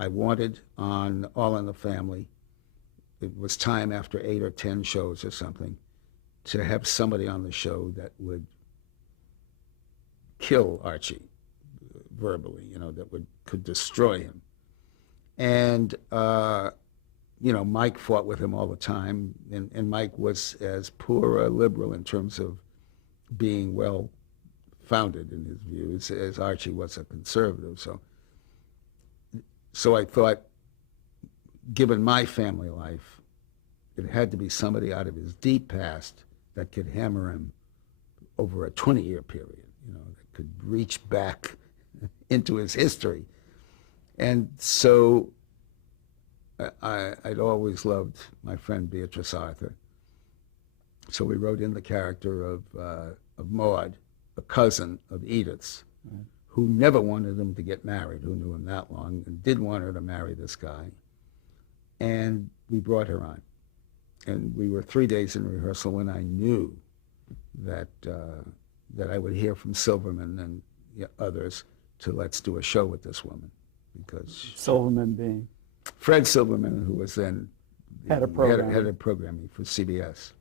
I wanted on All in the Family, it was time after 8 or 10 shows or something, to have somebody on the show that would kill Archie verbally, that could destroy him. And, Mike fought with him all the time, and Mike was as poor a liberal in terms of being well-founded in his views as Archie was a conservative. So I thought, given my family life, it had to be somebody out of his deep past that could hammer him over a 20-year period, that could reach back into his history. And so I'd always loved my friend Bea Arthur. So we wrote in the character of Maude, a cousin of Edith's, who never wanted him to get married, who knew him that long, and did want her to marry this guy. And we brought her on. And we were 3 days in rehearsal when I knew that I would hear from Silverman and others to let's do a show with this woman. Because Silverman being? Fred Silverman, who was then head of programming, head of programming for CBS.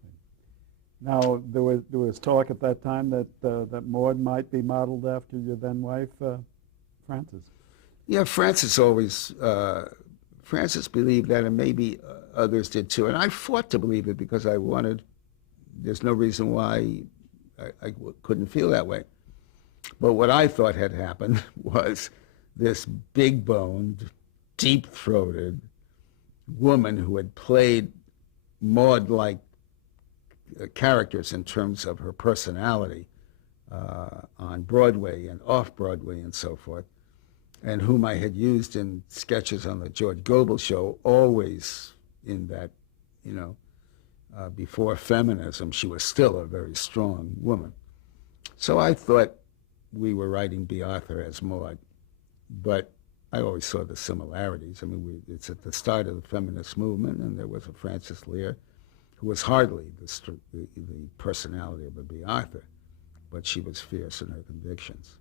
Now, there was talk at that time that Maude might be modeled after your then wife, Frances. Yeah, Frances believed that, and maybe others did too. And I fought to believe it because I wanted, there's no reason why I couldn't feel that way. But what I thought had happened was this big-boned, deep-throated woman who had played Maude-like characters in terms of her personality on Broadway and off-Broadway and so forth, and whom I had used in sketches on the George Gobel show, always in that, before feminism, she was still a very strong woman. So I thought we were writing Bea Arthur as Maude, but I always saw the similarities. I mean, it's at the start of the feminist movement, and there was a Frances Lear who was hardly the personality of a Bea Arthur, but she was fierce in her convictions.